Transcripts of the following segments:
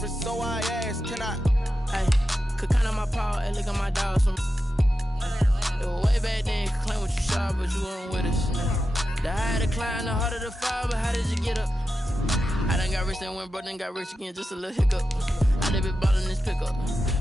different, so I asked, can I? Hey, could count on my power, and look at my dogs from. It was way back then, could claim what you saw, but you weren't with us. The higher the climb, the harder the fall, but how did you get up? I done got rich, then went broke, then got rich again, just a little hiccup. I done been ballin' this pickup.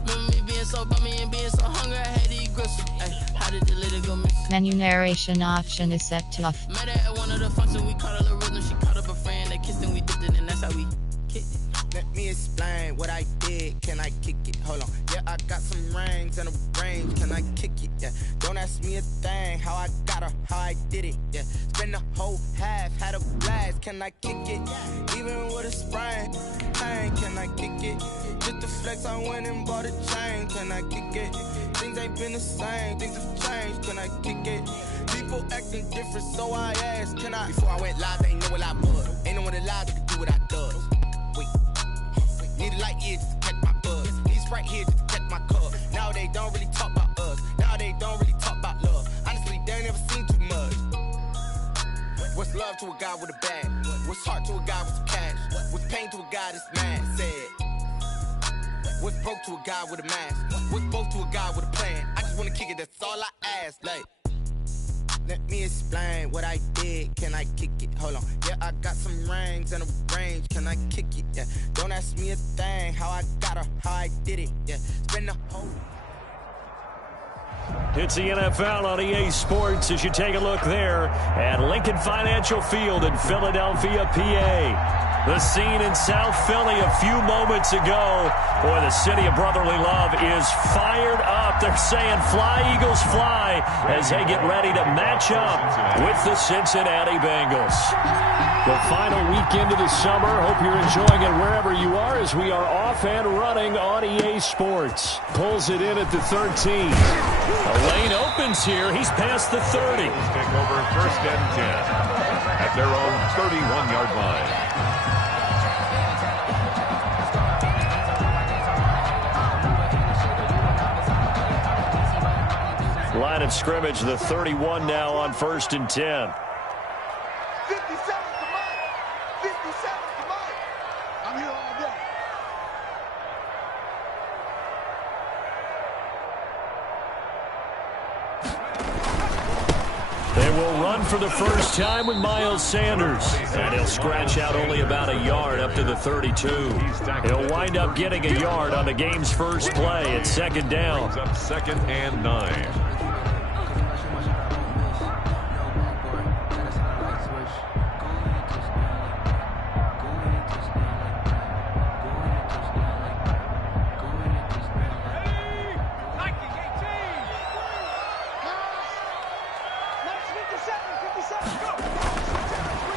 Remember me being so bummy and being so hungry, I had to eat gristle. Ay, how did the lady go miss? Menu narration option is set to off. Met her at one of the functions, we caught a little rhythm. She caught up a friend, they kissed and we dipped it, and that's how we kicked it. Let me explain what I did. Can I kick it? Hold on. Yeah, I got some rings and a range. Can I kick it? Yeah. Don't ask me a thing. How I got her, how I did it. Yeah. Spend the whole half, had a blast. Can I kick it? Even with a sprain. Pain. Can I kick it? Just to flex, I went and bought a chain. Can I kick it? Things ain't been the same. Things have changed. Can I kick it? People acting different, so I asked. Can I? Before I went live, they ain't know what I was. Ain't no one alive that could do what I does. Need a light year just to catch my buzz. These right here just to catch my cup. Now they don't really talk about us. Now they don't really talk about love. Honestly, they ain't never seen too much. What's love to a guy with a bag? What's heart to a guy with some cash? What's pain to a guy that's mad? Said. What's broke to a guy with a mask? What's both to a guy with a plan? I just wanna kick it, that's all I ask. Like, let me explain what I did. Can I kick it? Hold on. Yeah, I got some rings and a range. Can I kick it? Yeah. Don't ask me a thing. How I got her, how I did it. Yeah. Spend the whole. It's the NFL on EA Sports as you take a look there at Lincoln Financial Field in Philadelphia, PA. The scene in South Philly a few moments ago. Boy, the city of brotherly love is fired up. They're saying fly, Eagles, fly as they get ready to match up with the Cincinnati Bengals. The final weekend of the summer. Hope you're enjoying it wherever you are as we are off and running on EA Sports. Pulls it in at the 13. A lane opens here. He's past the 30. Take over first and 10 at their own 31-yard line. Line of scrimmage, the 31 now on first and 10. 57 to Mike. 57 to Mike. I'm here all day. They will run for the first time with Miles Sanders. And he'll scratch out only about a yard up to the 32. He'll wind up getting a yard on the game's first play at second down. Up second and 9.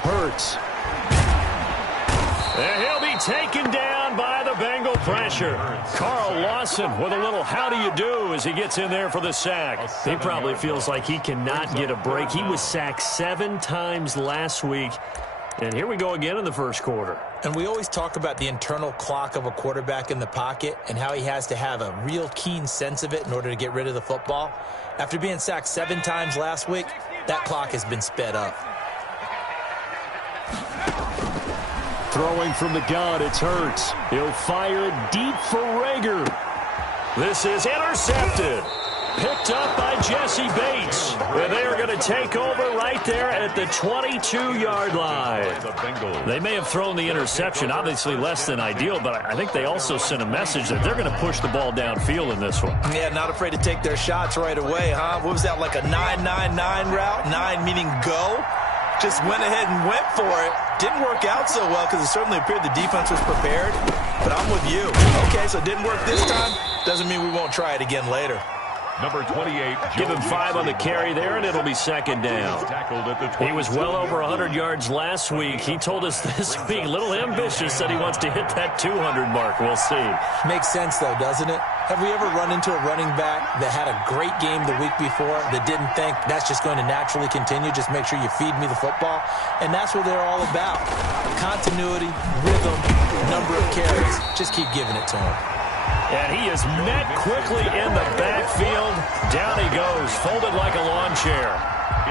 Hurts. And he'll be taken down by the Bengal pressure. Carl Lawson with a little how do you do as he gets in there for the sack. He probably feels like he cannot get a break. He was sacked 7 times last week. And here we go again in the first quarter. And we always talk about the internal clock of a quarterback in the pocket and how he has to have a real keen sense of it in order to get rid of the football. After being sacked 7 times last week, that clock has been sped up. Throwing from the gun, it's Hurts. He'll fire it deep for Rager. This is intercepted. Picked up by Jesse Bates. And they are going to take over right there at the 22-yard line. They may have thrown the interception, obviously less than ideal, but I think they also sent a message that they're going to push the ball downfield in this one. Yeah, not afraid to take their shots right away, huh? What was that, like a 9-9-9 route? 9 meaning go? Just went ahead and went for it. Didn't work out so well because it certainly appeared the defense was prepared. But I'm with you. Okay, so it didn't work this time. Doesn't mean we won't try it again later. Number 28. Give him 5 on the carry there, and it'll be second down. He was well over 100 yards last week. He told us this week, a little ambitious, that he wants to hit that 200 mark. We'll see. Makes sense, though, doesn't it? Have we ever run into a running back that had a great game the week before that didn't think that's just going to naturally continue? Just make sure you feed me the football. And that's what they're all about. Continuity, rhythm, number of carries. Just keep giving it to him. And he is met quickly in the backfield. Down he goes, folded like a lawn chair.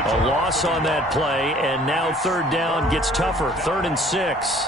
A loss on that play, and now third down gets tougher. 3rd and 6.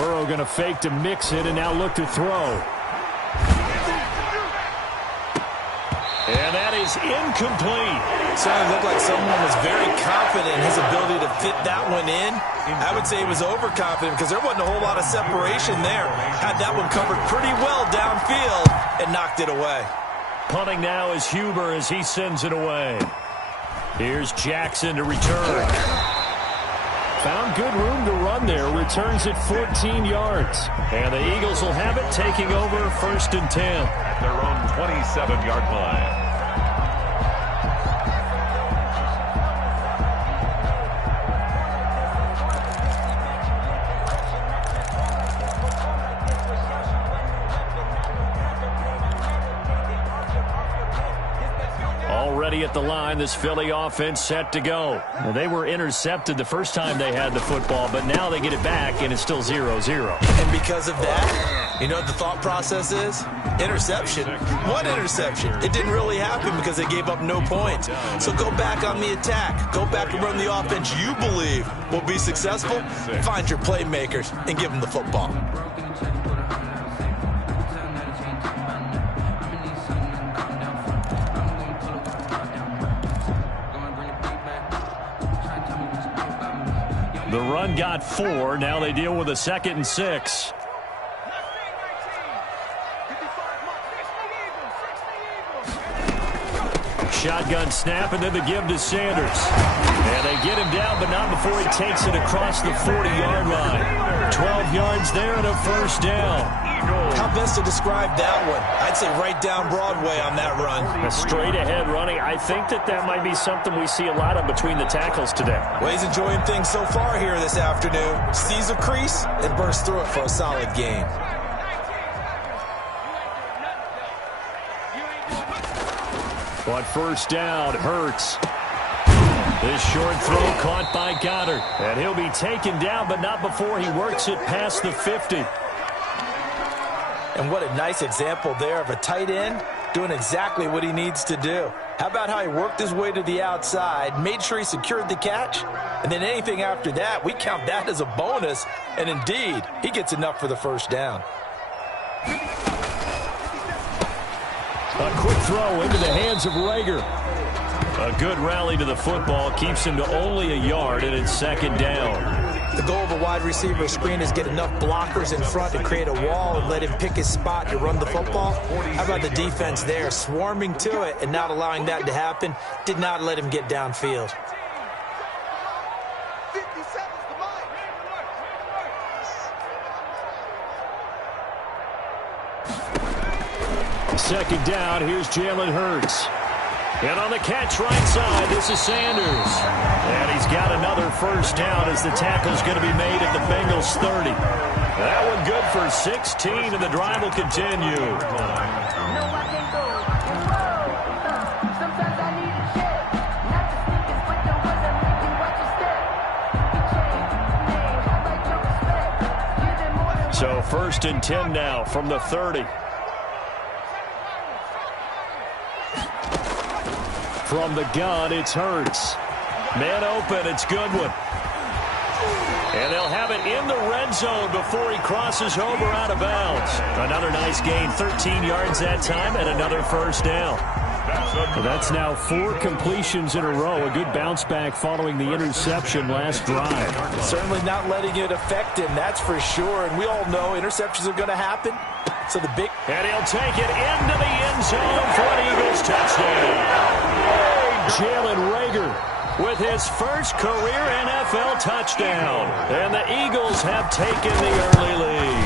Burrow going to fake to mix it and now look to throw. And that is incomplete. Certainly looked like someone was very confident in his ability to fit that one in. I would say he was overconfident because there wasn't a whole lot of separation there. Had that one covered pretty well downfield and knocked it away. Punting now is Huber as he sends it away. Here's Jackson to return. Found good room to run there. Returns it 14 yards. And the Eagles will have it, taking over 1st and 10. At their own 27-yard line. Already at the line, this Philly offense set to go. Well, they were intercepted the first time they had the football, but now they get it back, and it's still 0-0. And because of that, you know what the thought process is? Interception. One interception. It didn't really happen because they gave up no points. So go back on the attack. Go back and run the offense you believe will be successful. Find your playmakers and give them the football. The run got 4. Now they deal with a 2nd and 6. Shotgun snap, and then the give to Sanders. And they get him down, but not before he takes it across the 40-yard line. 12 yards there and a 1st down. How best to describe that one? I'd say right down Broadway on that run. A straight-ahead running. I think that might be something we see a lot of between the tackles today. Well, he's enjoying things so far here this afternoon. Sees a crease and bursts through it for a solid gain. But 1st down, Hurts. This short throw caught by Goddard. And he'll be taken down, but not before he works it past the 50. And what a nice example there of a tight end doing exactly what he needs to do. How about how he worked his way to the outside, made sure he secured the catch, and then anything after that, we count that as a bonus. And indeed, he gets enough for the 1st down. A quick throw into the hands of Rager. A good rally to the football keeps him to only a yard, and it's 2nd down. The goal of a wide receiver screen is get enough blockers in front to create a wall and let him pick his spot to run the football. How about the defense there, swarming to it and not allowing that to happen? Did not let him get downfield. 57's the line. 2nd down, here's Jalen Hurts. And on the catch right side, this is Sanders. And he's got another 1st down as the tackle's going to be made at the Bengals 30. That one good for 16, and the drive will continue. So 1st and 10 now from the 30. From the gun, it's Hurts. Man open, it's Goodwin. And they'll have it in the red zone before he crosses over out of bounds. Another nice gain, 13 yards that time, and another 1st down. Well, that's now 4 completions in a row. A good bounce back following the interception last drive. Certainly not letting it affect him, that's for sure. And we all know interceptions are going to happen. So the big... And he'll take it into the end zone for an Eagles touchdown. Jalen Rager with his first career NFL touchdown. And the Eagles have taken the early lead.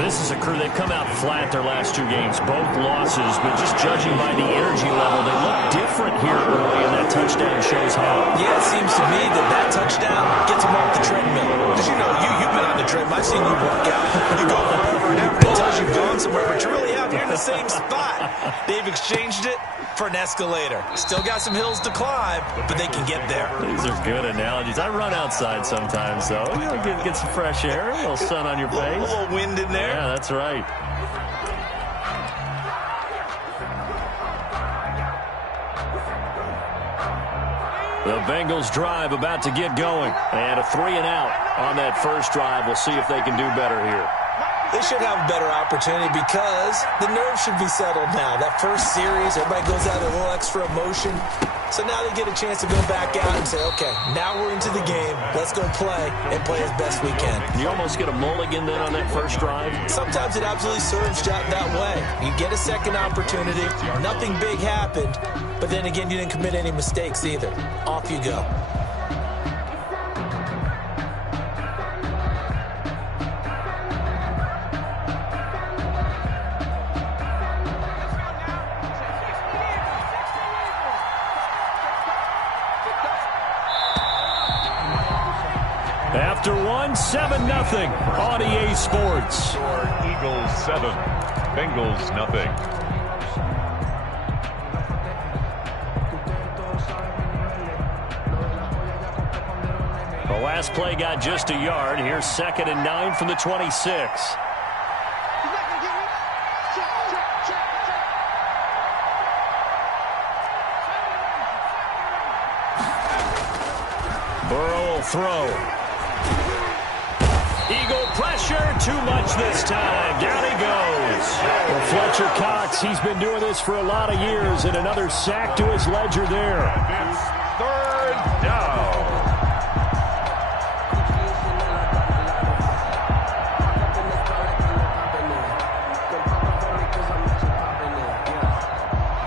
This is a crew, they've come out flat their last 2 games, both losses, but just judging by the energy level, they look different here early, and that touchdown shows how. Yeah, it seems to me that touchdown gets them off the treadmill. Because you know, you've been on the treadmill. I've seen you work out. You go forever and ever. It tells you've gone somewhere, but you really have. You're in the same spot. They've exchanged it for an escalator. Still got some hills to climb, but they can get there. These are good analogies. I run outside sometimes, though. You know, get some fresh air, a little sun on your face. A little wind in there. Yeah, that's right. The Bengals drive about to get going. And a 3-and-out on that first drive. We'll see if they can do better here. They should have a better opportunity because the nerves should be settled now. That first series, everybody goes out with a little extra emotion. So now they get a chance to go back out and say, okay, now we're into the game. Let's go play and play as best we can. You almost get a mulligan then on that first drive? Sometimes it absolutely serves that way. You get a second opportunity. Nothing big happened. But then again, you didn't commit any mistakes either. Off you go. After 7-0 on EA Sports. Eagles 7, Bengals nothing. The last play got just a yard. Here's 2nd and 9 from the 26. Burrow will throw. Eagle pressure, too much this time. Down he goes. Well, Fletcher Cox, he's been doing this for a lot of years, and another sack to his ledger there. And it's 3rd down.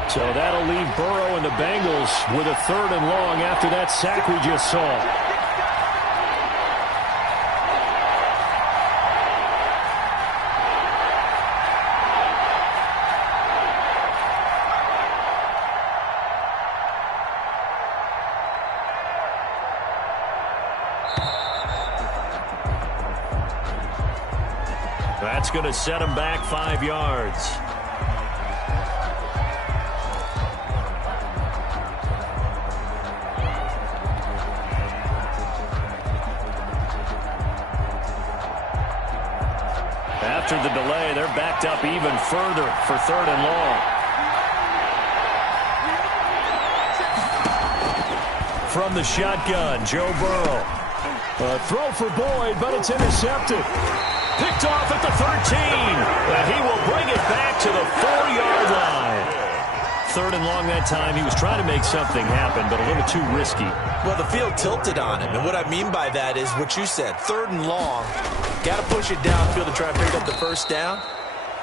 So that'll leave Burrow and the Bengals with a 3rd and long after that sack we just saw. That's going to set him back 5 yards. After the delay, they're backed up even further for 3rd and long. From the shotgun, Joe Burrow. A throw for Boyd, but it's intercepted. Picked off at the 13. And he will bring it back to the 4-yard line. 3rd and long that time. He was trying to make something happen, but a little too risky. Well, the field tilted on him. And what I mean by that is what you said. 3rd and long. Got to push it downfield to try and pick up the first down.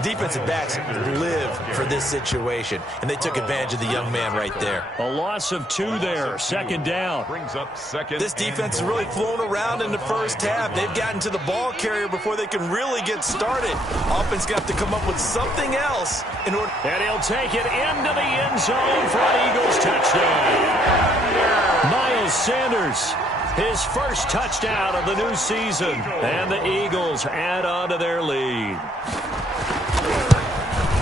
Defensive backs live for this situation, and they took advantage of the young man right there. A loss of 2 there, 2nd down. Brings up 2nd. This defense has really flown around in the first half. They've gotten to the ball carrier before they can really get started. Offense got to come up with something else in order. And he'll take it into the end zone for an Eagles touchdown. Miles Sanders, his first touchdown of the new season. And the Eagles add on to their lead.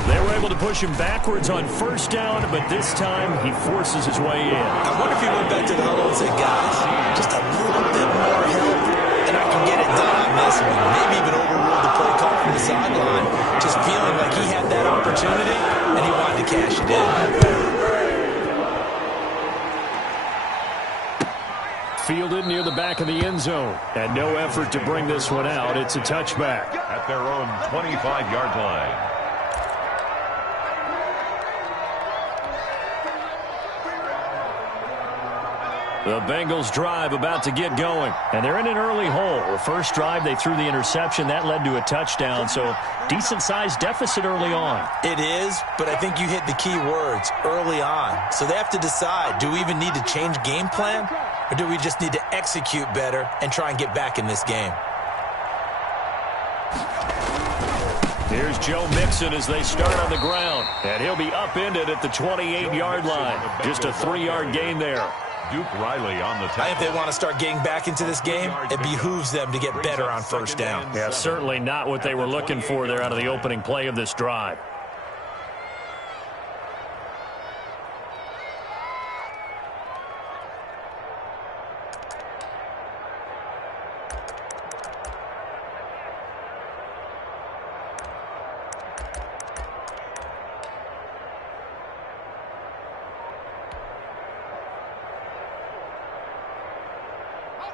They were able to push him backwards on 1st down, but this time he forces his way in. I wonder if he went back to the huddle and said, guys, just a little bit more help, and I can get it done on this one. Maybe even overruled the play call from the sideline, just feeling like he had that opportunity, and he wanted to cash it in. Fielded near the back of the end zone, and no effort to bring this one out. It's a touchback. At their own 25-yard line. The Bengals drive about to get going, and they're in an early hole. The first drive, they threw the interception. That led to a touchdown, so decent-sized deficit early on. It is, but I think you hit the key words, early on. So they have to decide, do we even need to change game plan, or do we just need to execute better and try and get back in this game? Here's Joe Mixon as they start on the ground, and he'll be upended at the 28-yard line. Just a 3-yard gain there. Duke Riley on the tackle. If they want to start getting back into this game, it behooves them to get better on 1st down. Yeah, certainly not what they were looking for there out of the opening play of this drive.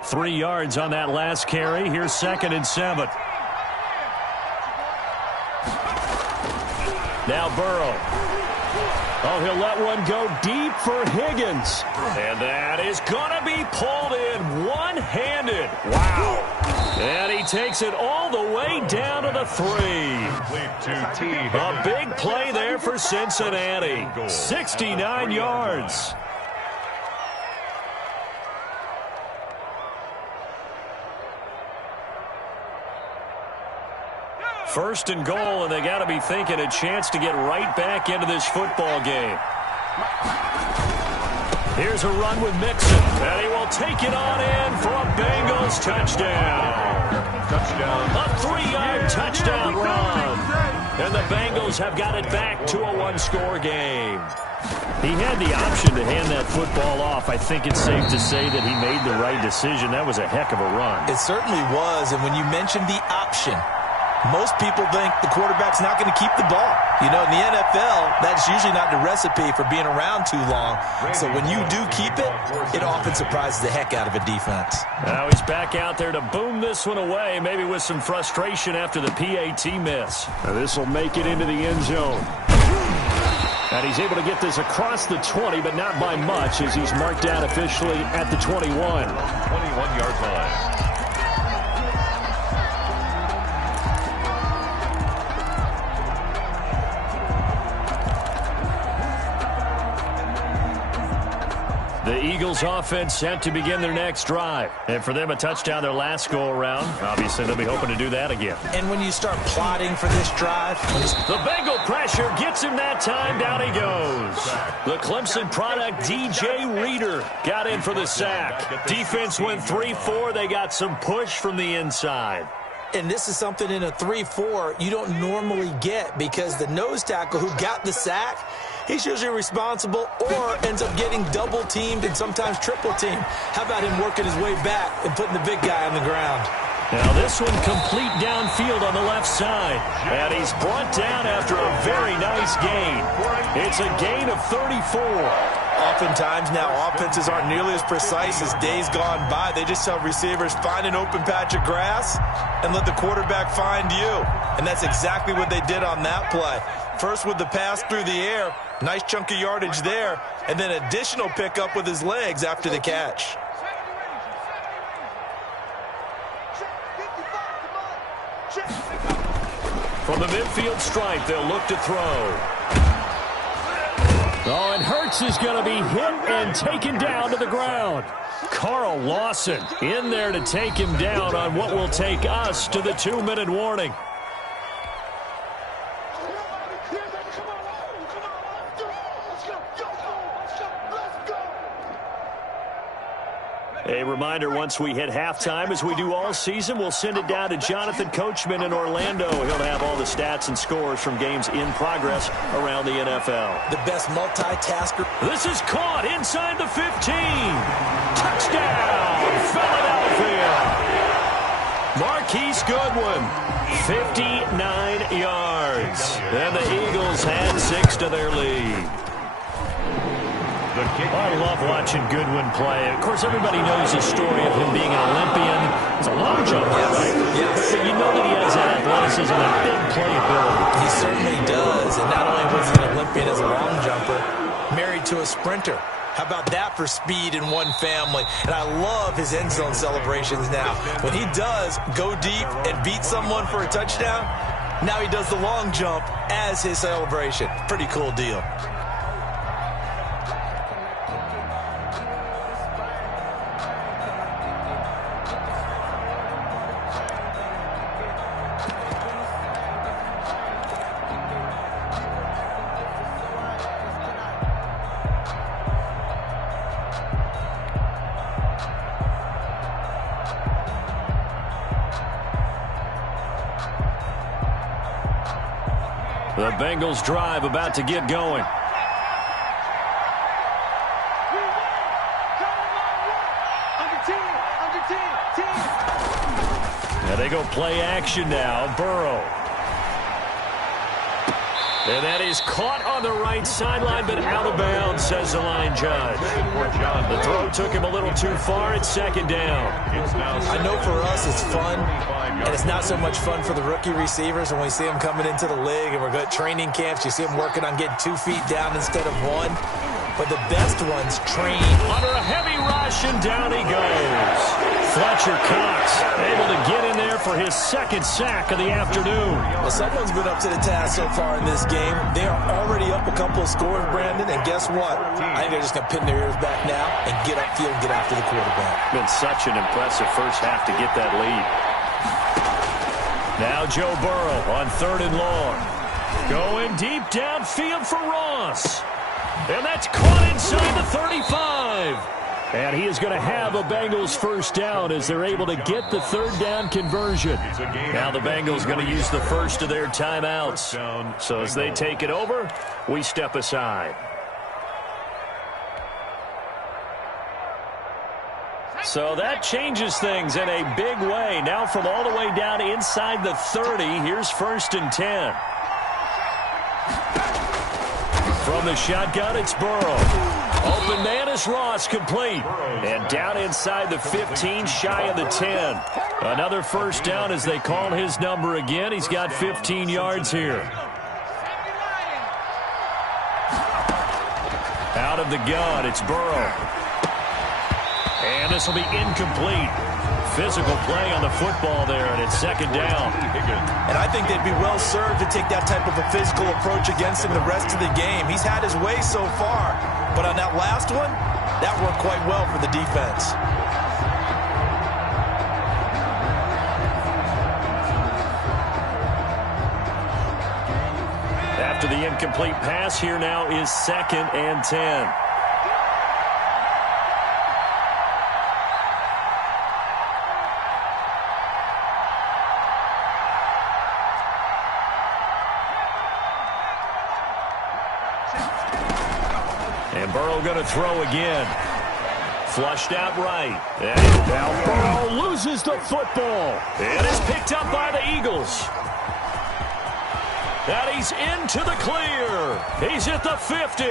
3 yards on that last carry. Here's 2nd and 7. Now Burrow. Oh, he'll let one go deep for Higgins. And that is going to be pulled in one-handed. Wow. And he takes it all the way down to the 3. A big play there for Cincinnati. 69 yards. First and goal, and they got to be thinking a chance to get right back into this football game. Here's a run with Mixon, and he will take it on in for a Bengals touchdown. A 3-yard touchdown run. And the Bengals have got it back to a one-score game. He had the option to hand that football off. I think it's safe to say that he made the right decision. That was a heck of a run. It certainly was, and when you mentioned the option, most people think the quarterback's not going to keep the ball. You know, in the NFL, that's usually not the recipe for being around too long. So when you do keep it, it often surprises the heck out of a defense. Now he's back out there to boom this one away, maybe with some frustration after the PAT miss. Now this will make it into the end zone. And he's able to get this across the 20, but not by much, as he's marked down officially at the 21. 21-yard line. The Eagles offense set to begin their next drive. And for them, a touchdown their last go-around. Obviously, they'll be hoping to do that again. And when you start plotting for this drive, the Bengal pressure gets him that time. Down he goes. The Clemson product, DJ Reader, got in for the sack. Defense went 3-4. They got some push from the inside. And this is something in a 3-4 you don't normally get, because the nose tackle who got the sack, he's usually responsible or ends up getting double-teamed and sometimes triple-teamed. How about him working his way back and putting the big guy on the ground? Now this one complete downfield on the left side. And he's brought down after a very nice gain. It's a gain of 34. Oftentimes now offenses aren't nearly as precise as days gone by. They just tell receivers, find an open patch of grass and let the quarterback find you. And that's exactly what they did on that play. First with the pass through the air, nice chunk of yardage there, and then additional pickup with his legs after the catch. From the midfield stripe, they'll look to throw. Oh, and Hurts is going to be hit and taken down to the ground. Carl Lawson in there to take him down on what will take us to the 2-minute warning. A reminder, once we hit halftime, as we do all season, we'll send it down to Jonathan Coachman in Orlando. He'll have all the stats and scores from games in progress around the NFL. The best multitasker. This is caught inside the 15. Touchdown, Philadelphia. Marquise Goodwin, 59 yards. And the Eagles had 6 to their lead. I love watching Goodwin play. Of course, everybody knows the story of him being an Olympian. It's a long jumper, right? Yes. But you know that he has that athleticism and big playability. He certainly does. And not only was he an Olympian as a long jumper, married to a sprinter. How about that for speed in one family? And I love his end zone celebrations now. When he does go deep and beat someone for a touchdown, now he does the long jump as his celebration. Pretty cool deal. The Bengals drive about to get going. Now they go play action now. Burrow. And that is caught on the right sideline, but out of bounds, says the line judge. The throw took him a little too far. It's second down. I know for us it's fun, and it's not so much fun for the rookie receivers when we see them coming into the league and we're good training camps. You see them working on getting 2 feet down instead of 1. But the best ones train under a heavy rush, and down he goes. Fletcher Cox able to get in there for his second sack of the afternoon. Well, someone's been up to the task so far in this game. They are already up a couple of scores, Brandon, and guess what? I think they're just going to pin their ears back now and get upfield and get after the quarterback. Been such an impressive first half to get that lead. Now Joe Burrow on 3rd and long. Going deep downfield for Ross. And that's caught inside the 35. And he is going to have a Bengals first down as they're able to get the 3rd down conversion. Now the Bengals going to use the first of their timeouts. So as they take it over, we step aside. So that changes things in a big way. Now from all the way down inside the 30, here's 1st and 10. From the shotgun, it's Burrow. Open man is Ross, complete. And down inside the 15, shy of the 10. Another first down as they call his number again. He's got 15 yards here. Out of the gun, it's Burrow. And this will be incomplete. Physical play on the football there, and it's 2nd down. And I think they'd be well served to take that type of a physical approach against him the rest of the game. He's had his way so far, but on that last one, that worked quite well for the defense. After the incomplete pass, here now is 2nd and 10. And Burrow going to throw again. Flushed out right. And now Burrow loses the football. It is picked up by the Eagles. And he's into the clear. He's at the 50.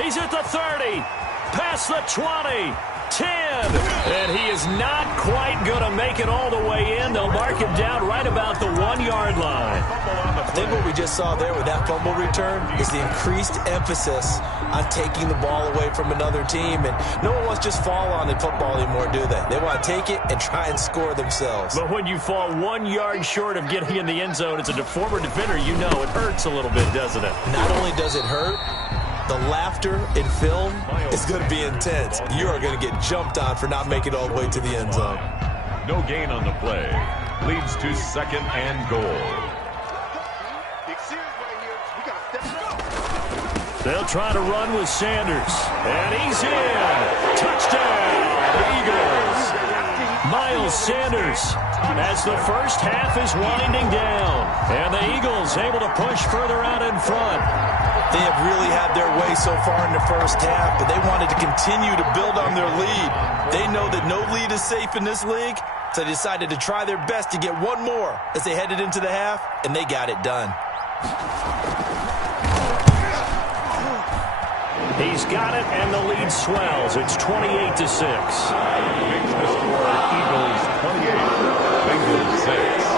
He's at the 30. Past the 20. 10. And he is not quite going to make it all the way in. They'll mark him down right about the 1-yard line. I think what we just saw there with that fumble return is the increased emphasis on taking the ball away from another team. And no one wants to just fall on in football anymore, do they? They want to take it and try and score themselves. But when you fall 1 yard short of getting in the end zone as a former defender, you know it hurts a little bit, doesn't it? Not only does it hurt, the laughter in film is going to be intense. You are going to get jumped on for not making it all the way to the end zone. No gain on the play. Leads to 2nd and goal. They'll try to run with Sanders. And he's in. Touchdown, Eagles. Miles Sanders as the first half is winding down. And the Eagles able to push further out in front. They have really had their way so far in the first half, but they wanted to continue to build on their lead. They know that no lead is safe in this league, so they decided to try their best to get one more as they headed into the half, and they got it done. He's got it, and the lead swells. It's 28-6. Makes the score Eagles 28, Bengals 6.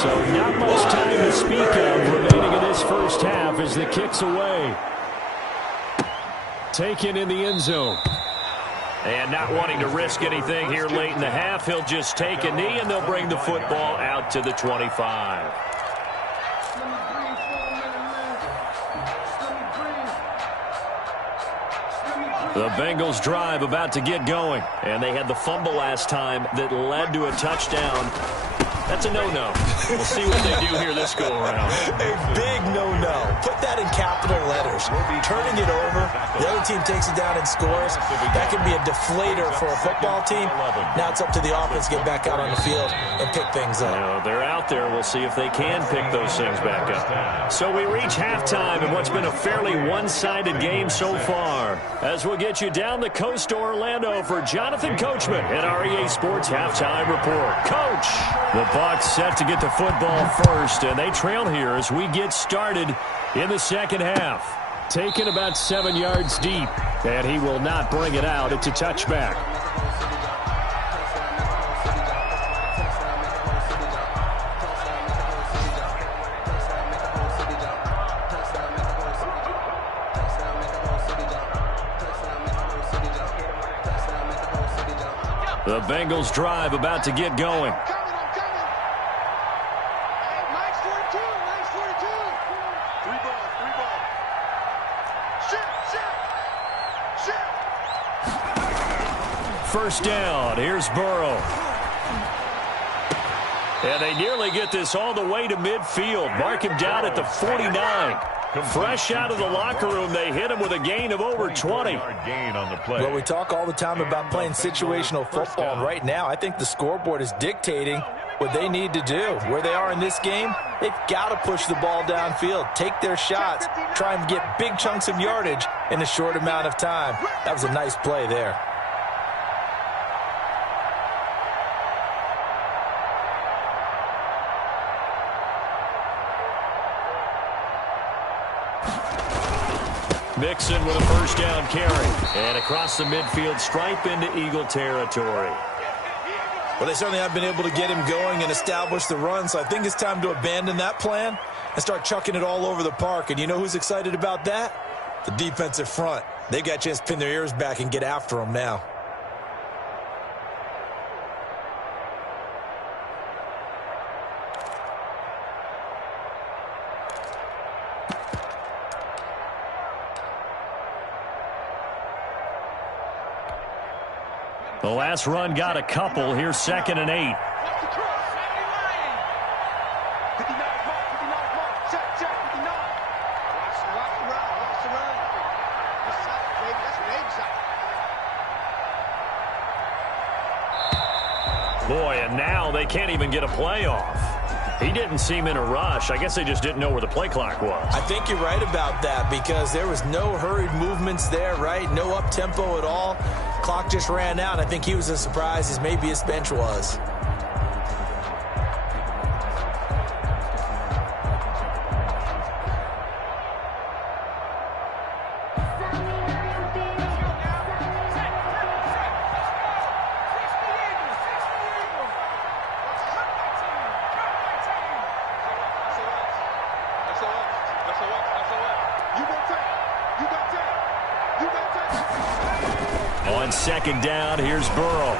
So not much time to speak of remaining in this first half as the kick's away. Taken in the end zone. And not wanting to risk anything here late in the half, he'll just take a knee, and they'll bring the football out to the 25. The Bengals drive about to get going, and they had the fumble last time that led to a touchdown. That's a no-no. We'll see what they do here this go-around. A big no-no. Put that in capital letters. Turning it over, the other team takes it down and scores. That can be a deflator for a football team. Now it's up to the offense to get back out on the field and pick things up. They're out there. We'll see if they can pick those things back up. So we reach halftime in what's been a fairly one-sided game so far. As we'll get you down the coast to Orlando for Jonathan Coachman at REA Sports Halftime Report. Coach! The Bucs set to get the football first, and they trail here as we get started in the second half. Taken about 7 yards deep, and he will not bring it out. It's a touchback. The Bengals drive about to get going. First down. Here's Burrow. And they nearly get this all the way to midfield. Mark him down at the 49. Fresh out of the locker room, they hit him with a gain of over 20. Well, we talk all the time about playing situational football, and right now I think the scoreboard is dictating what they need to do. Where they are in this game, they've got to push the ball downfield, take their shots, try and get big chunks of yardage in a short amount of time. That was a nice play there. Mixon with a first down carry. And across the midfield stripe into Eagle territory. Well, they certainly have been able to get him going and establish the run, so I think it's time to abandon that plan and start chucking it all over the park. And you know who's excited about that? The defensive front. They've got a chance to pin their ears back and get after him now. The last run got a couple. Here's 2nd and 8. Boy, and now they can't even get a play off. He didn't seem in a rush. I guess they just didn't know where the play clock was. I think you're right about that because there was no hurried movements there, right? No up-tempo at all. Clock just ran out. I think he was as surprised as maybe his bench was. On 2nd down, here's Burrow.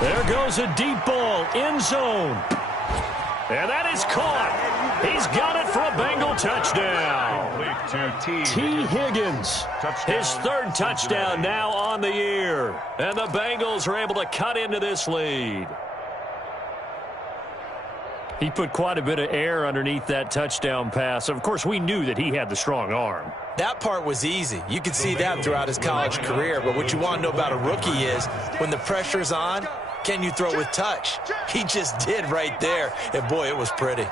There goes a deep ball, end zone. And that is caught. He's got it for a Bengal touchdown. T. Higgins, his 3rd touchdown now on the year. And the Bengals are able to cut into this lead. He put quite a bit of air underneath that touchdown pass. Of course, we knew that he had the strong arm. That part was easy. You could see that throughout his college career. But what you want to know about a rookie is when the pressure's on, can you throw with touch? He just did right there. And, boy, it was pretty.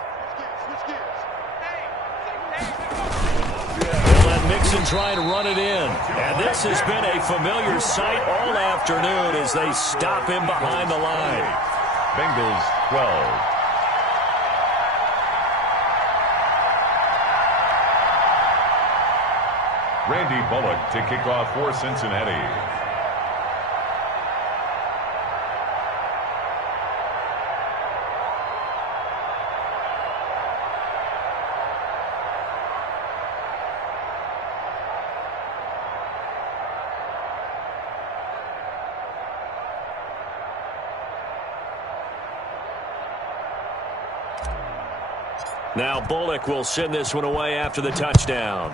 They'll let Mixon try and run it in. And this has been a familiar sight all afternoon as they stop him behind the line. Bengals 12. Randy Bullock to kick off for Cincinnati. Now Bullock will send this one away after the touchdown.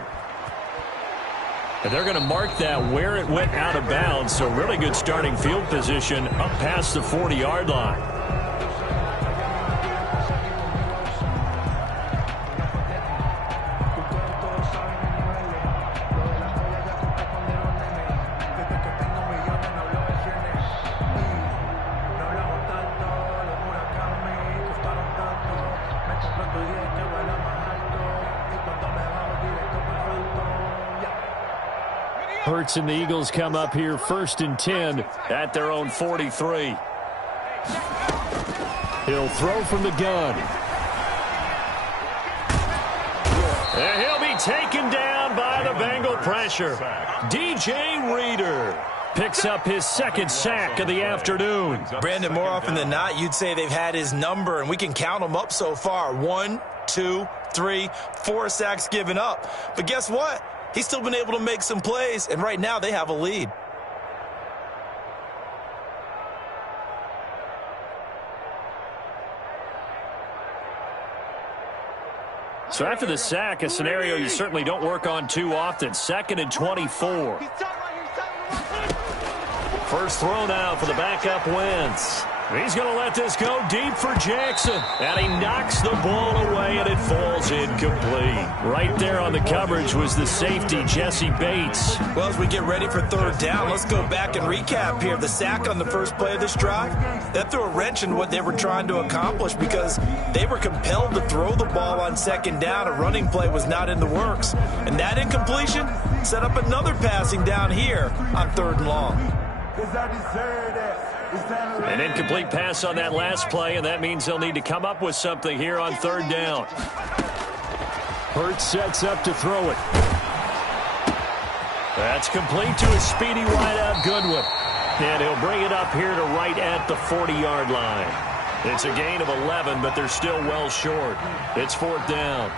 And they're going to mark that where it went out of bounds, so really good starting field position up past the 40-yard line. Hurts and the Eagles come up here 1st and 10 at their own 43. He'll throw from the gun. And he'll be taken down by the Bengal pressure. DJ Reader picks up his 2nd sack of the afternoon. Brandon, more often than not, you'd say they've had his number, and we can count them up so far. 1, 2, 3, 4 sacks given up. But guess what? He's still been able to make some plays, and right now they have a lead. So after the sack, a scenario you certainly don't work on too often. 2nd and 24. First throw now for the backup Wentz. He's going to let this go deep for Jackson. And he knocks the ball away, and it falls incomplete. Right there on the coverage was the safety, Jesse Bates. Well, as we get ready for 3rd down, let's go back and recap here. The sack on the first play of this drive, that threw a wrench in what they were trying to accomplish because they were compelled to throw the ball on 2nd down. A running play was not in the works. And that incompletion set up another passing down here on 3rd and long. An incomplete pass on that last play, and that means they'll need to come up with something here on 3rd down. Hurts sets up to throw it. That's complete to a speedy wideout Goodwin. And he'll bring it up here to right at the 40-yard line. It's a gain of 11, but they're still well short. It's 4th down.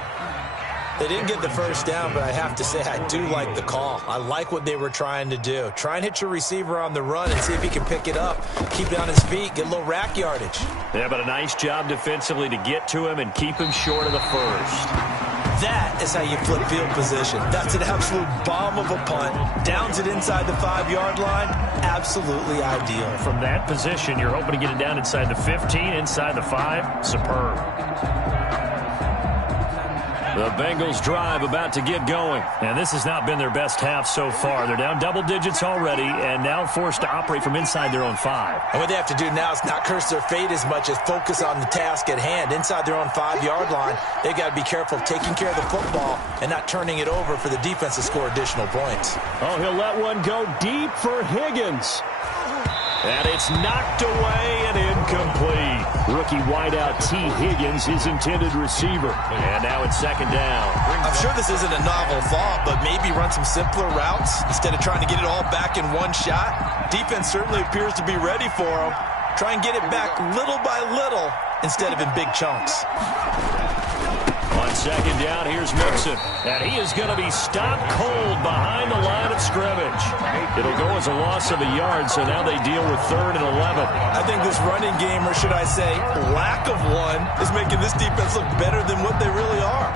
They didn't get the first down, but I have to say I do like the call. I like what they were trying to do. Try and hit your receiver on the run and see if he can pick it up, keep it on his feet, get a little rack yardage. Yeah, but a nice job defensively to get to him and keep him short of the first. That is how you flip field position. That's an absolute bomb of a punt. Downs it inside the 5-yard line. Absolutely ideal. From that position, you're hoping to get it down inside the 15, inside the 5. Superb. The Bengals drive about to get going. And this has not been their best half so far. They're down double digits already and now forced to operate from inside their own 5. And what they have to do now is not curse their fate as much as focus on the task at hand. Inside their own 5-yard line, they've got to be careful of taking care of the football and not turning it over for the defense to score additional points. Oh, he'll let one go deep for Higgins. And it's knocked away and incomplete. Rookie wideout T. Higgins, his intended receiver. And now it's 2nd down. I'm sure this isn't a novel thought, but maybe run some simpler routes instead of trying to get it all back in one shot. Defense certainly appears to be ready for him. Try and get it back little by little instead of in big chunks. On 2nd down, here's Mixon. And he is going to be stopped cold behind the line of scrimmage. It'll go as a loss of a yard, so now they deal with 3rd and 11. I think this running game, or should I say lack of one, is making this defense look better than what they really are.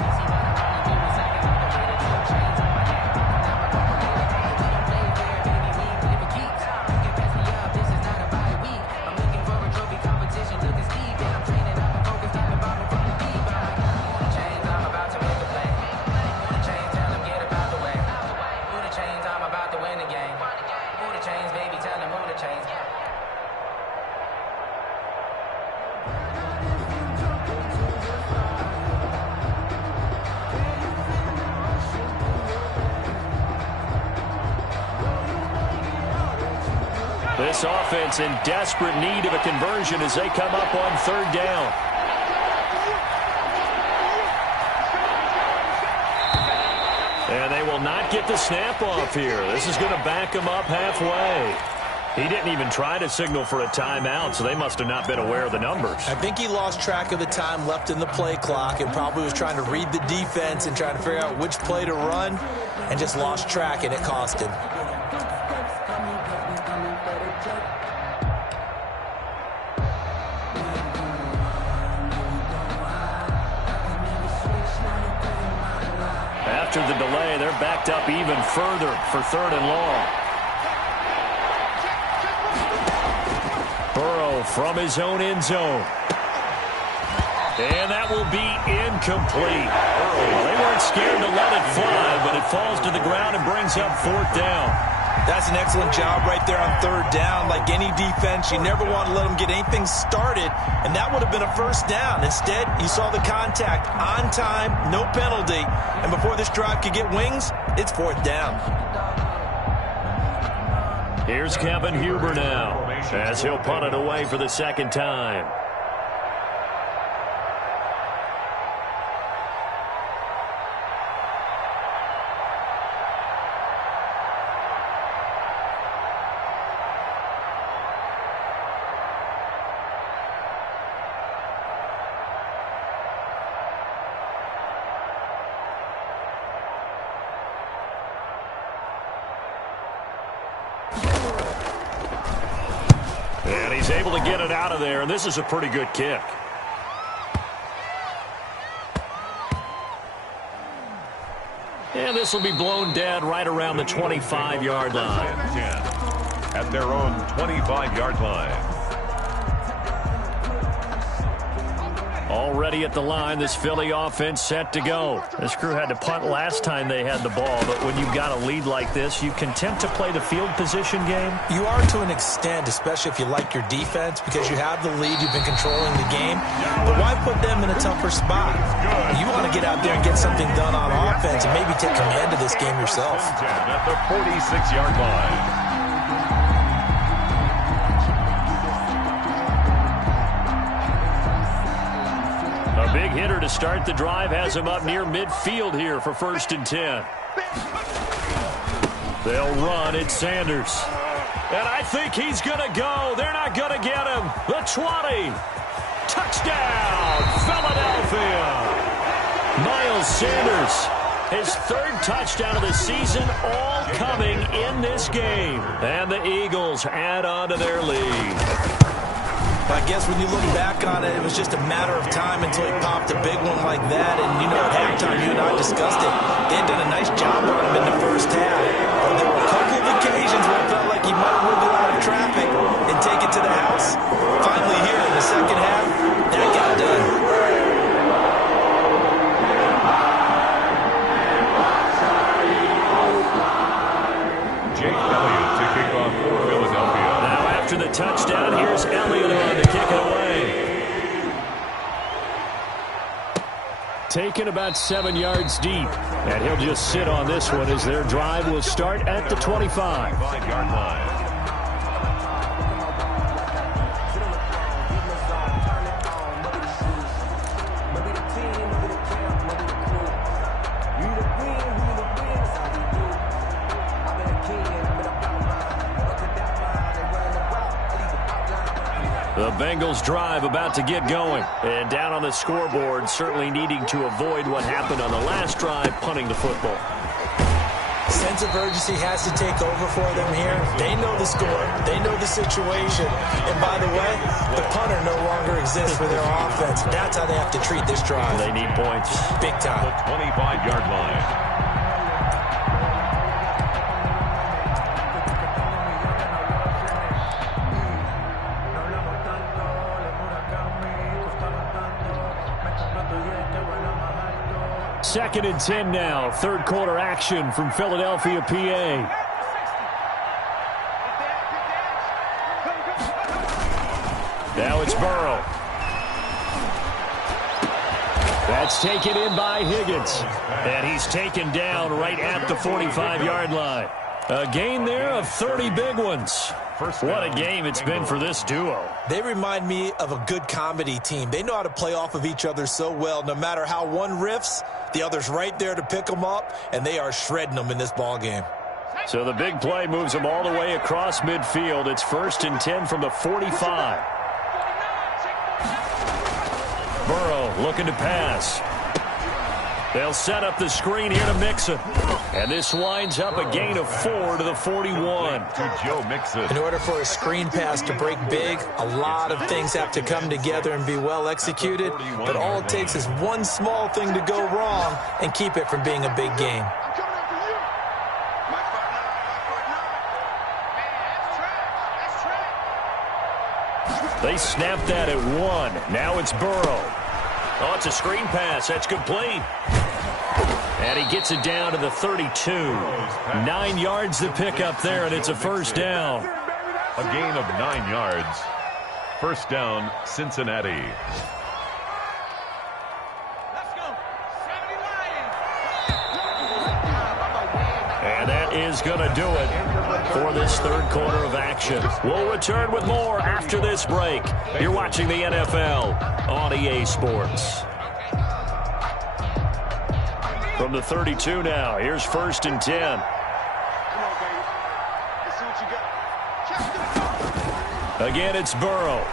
This offense in desperate need of a conversion as they come up on 3rd down. And they will not get the snap off here. This is going to back them up halfway. He didn't even try to signal for a timeout, so they must have not been aware of the numbers. I think he lost track of the time left in the play clock and probably was trying to read the defense and trying to figure out which play to run and just lost track, and it cost him. After the delay, they're backed up even further for 3rd and long. Burrow from his own end zone. And that will be incomplete. Well, they weren't scared to let it fly, but it falls to the ground and brings up 4th down. That's an excellent job right there on 3rd down. Like any defense, you never want to let them get anything started, and that would have been a 1st down. Instead, you saw the contact on time, no penalty, and before this drive could get wings, it's 4th down. Here's Kevin Huber now, as he'll punt it away for the second time. And he's able to get it out of there, and this is a pretty good kick. And this will be blown dead right around the 25-yard line. At their own 25-yard line. Already at the line, this Philly offense set to go. This crew had to punt last time they had the ball, but when you've got a lead like this, you content to play the field position game? You are to an extent, especially if you like your defense, because you have the lead, you've been controlling the game. But why put them in a tougher spot? You want to get out there and get something done on offense and maybe take command of this game yourself. At the 46-yard line. A big hitter to start the drive has him up near midfield here for 1st and 10. They'll run. It's Sanders. And I think he's going to go. They're not going to get him. The 20. Touchdown, Philadelphia. Miles Sanders, his 3rd touchdown of the season, all coming in this game. And the Eagles add on to their lead. I guess when you look back on it, it was just a matter of time until he popped a big one like that. And, you know, at halftime, you and I discussed it. They had done a nice job on him in the first half. But there were a couple of occasions where it felt like he might wiggle out of traffic and take it to the house. Finally here in the second half, that got done. Jake Elliott to kick off for Philadelphia. After the touchdown, here's Elliott on to kick it away. Taken about 7 yards deep. And he'll just sit on this one as their drive will start at the 25. 5-yard line. The Bengals drive about to get going. And down on the scoreboard, certainly needing to avoid what happened on the last drive, punting the football. Sense of urgency has to take over for them here. They know the score. They know the situation. And by the way, the punter no longer exists for their offense. That's how they have to treat this drive. They need points. Big time. The 25-yard line. Second and 10 now. 3rd quarter action from Philadelphia, PA. Now it's Burrow. That's taken in by Higgins. And he's taken down right at the 45-yard line. A gain there of 30 big ones. What a game it's been for this duo. They remind me of a good comedy team. They know how to play off of each other so well. No matter how one riffs, the other's right there to pick them up, and they are shredding them in this ball game. So the big play moves them all the way across midfield. It's 1st and 10 from the 45. Burrow looking to pass. They'll set up the screen here to Mixon. And this winds up a gain of 4 to the 41. To Joe Mixon. In order for a screen pass to break big, a lot of things have to come together and be well executed. But all it takes is one small thing to go wrong and keep it from being a big game. They snapped that at 1. Now it's Burrow. Oh, it's a screen pass. That's complete. And he gets it down to the 32. 9 yards to pick up there, and it's a 1st down. A gain of 9 yards. 1st down, Cincinnati. And that that is going to do it for this third quarter of action. We'll return with more after this break. You're watching the NFL on EA Sports. From the 32 now, here's 1st and 10. Again, it's Burrow.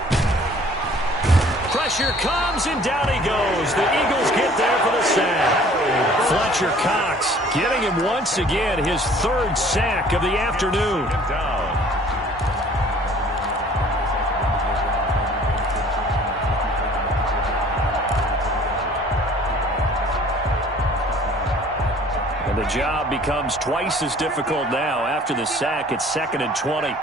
Pressure comes, and down he goes. The Eagles get there for the sack. Fletcher Cox getting him once again, his 3rd sack of the afternoon. And the job becomes twice as difficult now. After the sack, it's 2nd and 20.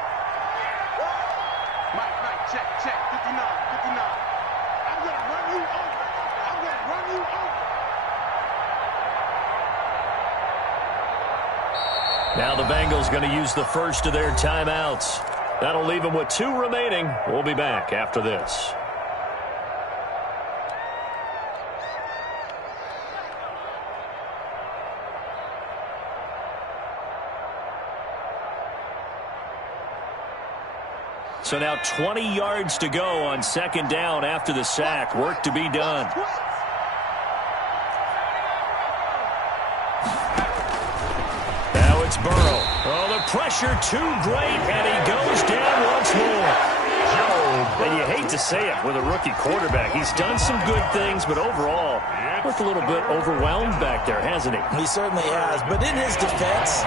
Now the Bengals going to use the first of their timeouts. That'll leave them with 2 remaining. We'll be back after this. So now 20 yards to go on 2nd down after the sack. Work to be done. Burrow. Oh, the pressure too great, and he goes down once more. And you hate to say it with a rookie quarterback. He's done some good things, but overall, looked a little bit overwhelmed back there, hasn't he? He certainly has, but in his defense,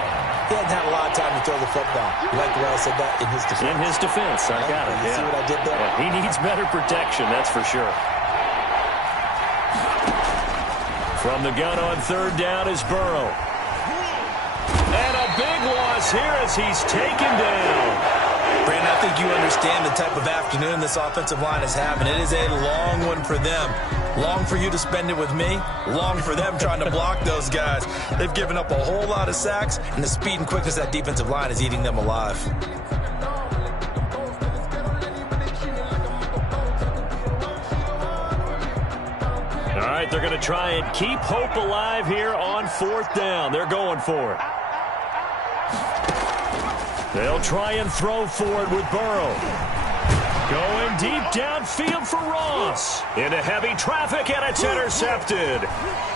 he hasn't had a lot of time to throw the football. You like the way I said that? In his defense. In his defense, I got it. You see what I did there? Yeah, he needs better protection, that's for sure. From the gun on 3rd down is Burrow. And a big loss here as he's taken down. Brandon, I think you understand the type of afternoon this offensive line is having. It is a long one for them. Long for you to spend it with me. Long for them trying to block those guys. They've given up a whole lot of sacks, and the speed and quickness of that defensive line is eating them alive. All right, they're going to try and keep hope alive here on 4th down. They're going for it. They'll try and throw for it with Burrow. Going deep downfield for Ross. Into heavy traffic, and it's intercepted.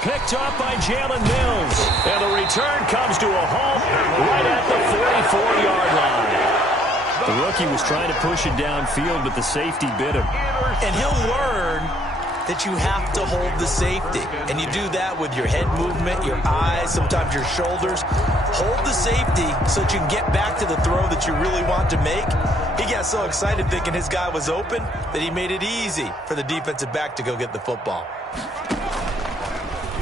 Picked up by Jalen Mills. And the return comes to a halt right at the 44-yard line. The rookie was trying to push it downfield, but the safety bit him. And he'll learn that you have to hold the safety. And you do that with your head movement, your eyes, sometimes your shoulders. Hold the safety so that you can get back to the throw that you really want to make. He got so excited thinking his guy was open that he made it easy for the defensive back to go get the football.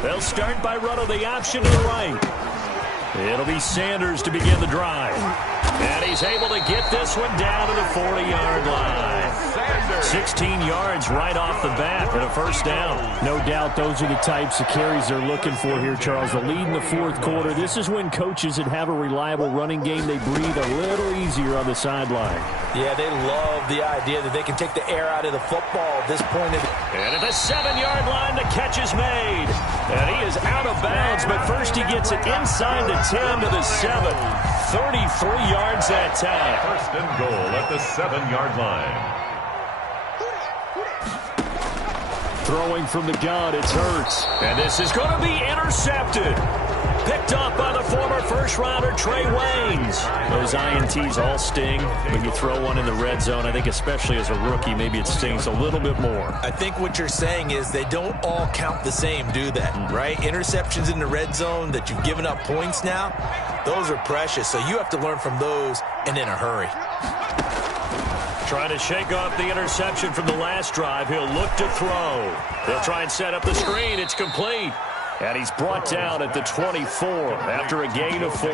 They'll start by running the option to the right. It'll be Sanders to begin the drive. And he's able to get this one down to the 40-yard line. 16 yards right off the bat and a 1st down. No doubt those are the types of carries they're looking for here, Charles. The lead in the 4th quarter. This is when coaches that have a reliable running game, they breathe a little easier on the sideline. Yeah, they love the idea that they can take the air out of the football at this point. And at the 7-yard line, the catch is made. And he is out of bounds, but first he gets it inside the 10 to the 7. 33 yards that time. 1st and goal at the 7-yard line. Throwing from the gun, it's Hurts. And this is going to be intercepted. Picked up by the former first-rounder Trey Waynes. Those INTs all sting, but you throw one in the red zone, I think especially as a rookie, maybe it stings a little bit more. I think what you're saying is they don't all count the same, do they? Right? Interceptions in the red zone that you've given up points now, those are precious. So you have to learn from those and in a hurry. Trying to shake off the interception from the last drive. He'll look to throw. They'll try and set up the screen. It's complete. And he's brought down at the 24 after a gain of 4.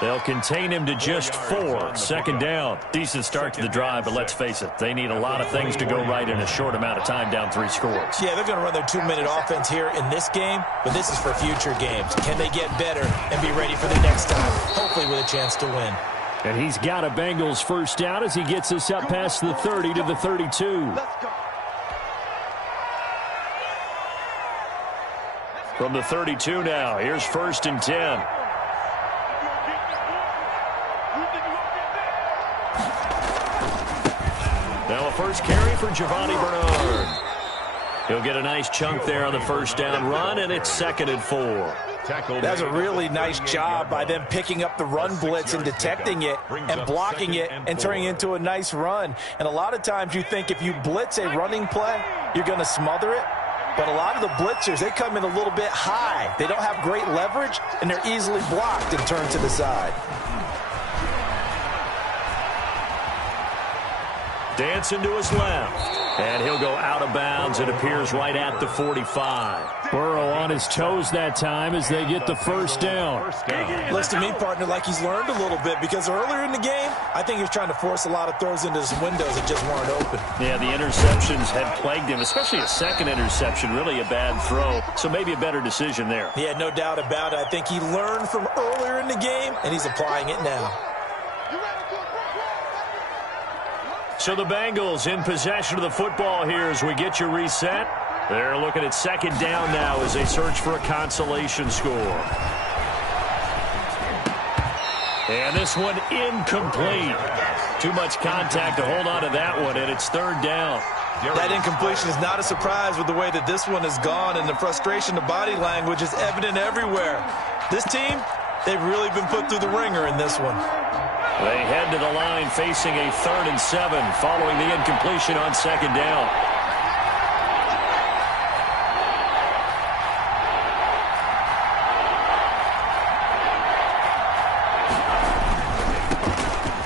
They'll contain him to just 4. 2nd down. Decent start to the drive, but let's face it, they need a lot of things to go right in a short amount of time down 3 scores. Yeah, they're going to run their 2-minute offense here in this game, but this is for future games. Can they get better and be ready for the next time, hopefully with a chance to win? And he's got a Bengals 1st down as he gets us up past the 30 to the 32. From the 32 now, here's 1st and 10. Now a first carry for Giovanni Bernard. He'll get a nice chunk there on the first down run, and it's 2nd and 4. That's a really nice job by them picking up the run blitz and detecting it and blocking it and turning it into a nice run. And a lot of times you think if you blitz a running play, you're going to smother it. But a lot of the blitzers, they come in a little bit high. They don't have great leverage, and they're easily blocked and turned to the side. Dancing to his left. And he'll go out of bounds. It appears right at the 45. Burrow on his toes that time as they get the first down. Looks to me, partner, like he's learned a little bit because earlier in the game, I think he was trying to force a lot of throws into his windows that just weren't open. Yeah, the interceptions had plagued him, especially a second interception, really a bad throw. So maybe a better decision there. Yeah, no doubt about it. I think he learned from earlier in the game, and he's applying it now. So the Bengals in possession of the football here as we get you reset. They're looking at 2nd down now as they search for a consolation score. And this one incomplete. Too much contact to hold on to that one, and it's 3rd down. That incompletion is not a surprise with the way that this one has gone, and the frustration, the body language is evident everywhere. This team, they've really been put through the ringer in this one. They head to the line facing a 3rd and 7 following the incompletion on 2nd down.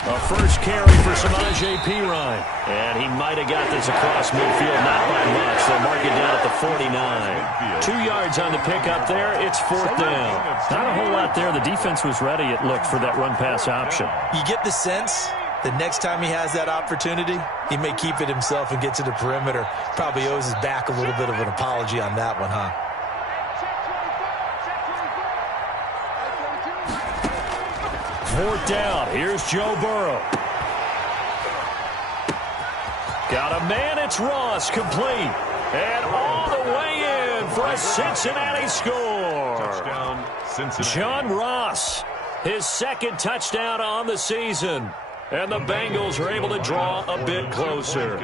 A first carry for Samaje Perine. And he might have got this across midfield, not by much. They'll mark it down at the 49. 2 yards on the pickup there. It's 4th down. Not a whole lot there. The defense was ready, it looked, for that run-pass option. You get the sense that next time he has that opportunity, he may keep it himself and get to the perimeter. Probably owes his back a little bit of an apology on that one, huh? Fourth down. Here's Joe Burrow. Got a man. It's Ross, complete. And all the way in for a Cincinnati score. Touchdown, Cincinnati. John Ross, his 2nd touchdown on the season. And the Bengals are able to draw a bit closer.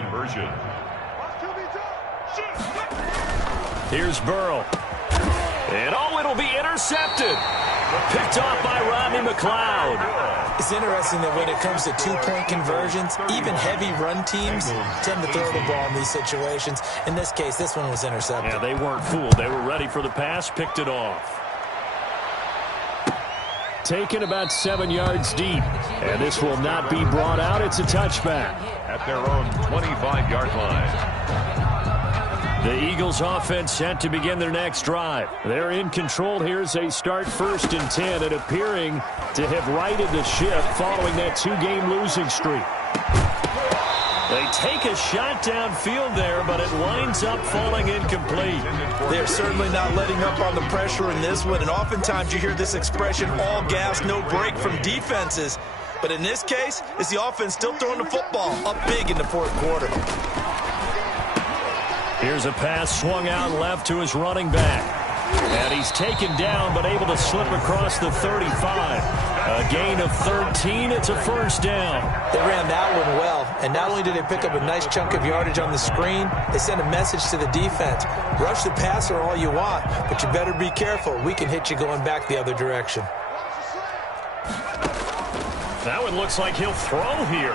Here's Burrow. And it'll be intercepted. Picked off by Rodney McLeod. It's interesting that when it comes to 2-point conversions, even heavy run teams tend to throw the ball in these situations. In this case, this one was intercepted. Yeah, they weren't fooled. They were ready for the pass, picked it off. Taken about 7 yards deep. And this will not be brought out. It's a touchback. At their own 25-yard line. The Eagles offense set to begin their next drive. They're in control here as they start 1st and 10 and appearing to have righted the ship following that 2-game losing streak. They take a shot downfield there, but it winds up falling incomplete. They're certainly not letting up on the pressure in this one, and oftentimes you hear this expression, all gas, no break from defenses. But in this case, it's the offense still throwing the football up big in the 4th quarter. Here's a pass swung out left to his running back. And he's taken down but able to slip across the 35. A gain of 13. It's a 1st down. They ran that one well. And not only did they pick up a nice chunk of yardage on the screen, they sent a message to the defense. Rush the passer all you want, but you better be careful. We can hit you going back the other direction. That one looks like he'll throw here.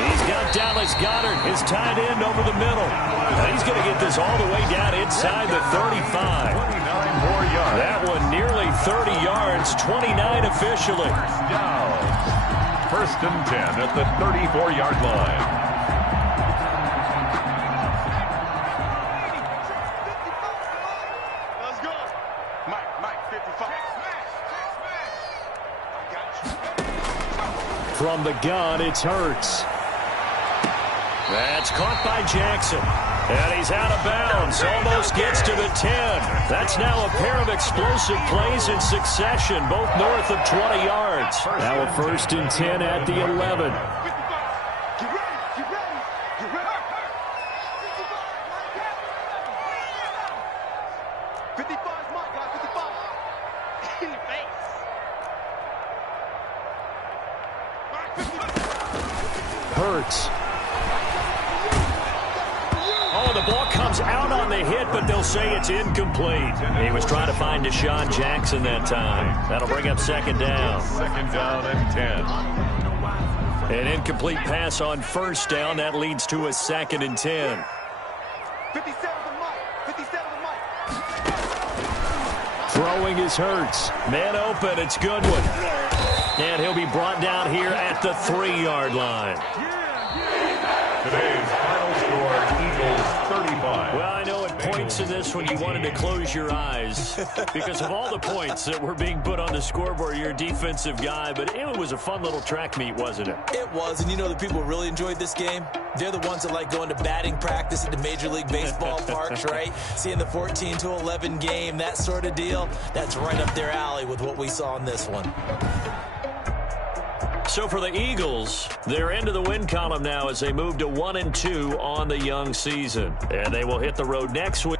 He's got Dallas Goedert, his tight end, over the middle. And he's going to get this all the way down inside the 35. 29 more yards. That one nearly 30 yards, 29 officially. Down. 1st and 10 at the 34-yard line. Let's go. Mike, 55. From the gun, it's Hurts. That's caught by Jackson. And he's out of bounds. Almost gets to the 10. That's now a pair of explosive plays in succession, both north of 20 yards. Now a 1st and 10 at the 11. Hurts ball comes out on the hit, but they'll say it's incomplete. He was trying to find Deshaun Jackson that time. That'll bring up second down. Second down and 10. An incomplete pass on first down. That leads to a 2nd and 10. 57 to Mike. 57 to Mike. Throwing is Hurts. Man open, it's Goodwin. And he'll be brought down here at the 3-yard line. Today's final score, Eagles 35. Well, I know at points in this when you wanted to close your eyes because of all the points that were being put on the scoreboard. You're a defensive guy, but it was a fun little track meet, wasn't it? It was, and you know the people really enjoyed this game? They're the ones that like going to batting practice at the Major League Baseball parks, right? Seeing the 14-11 game, that sort of deal. That's right up their alley with what we saw in this one. So for the Eagles, they're into the win column now as they move to 1-2 on the young season. And they will hit the road next week.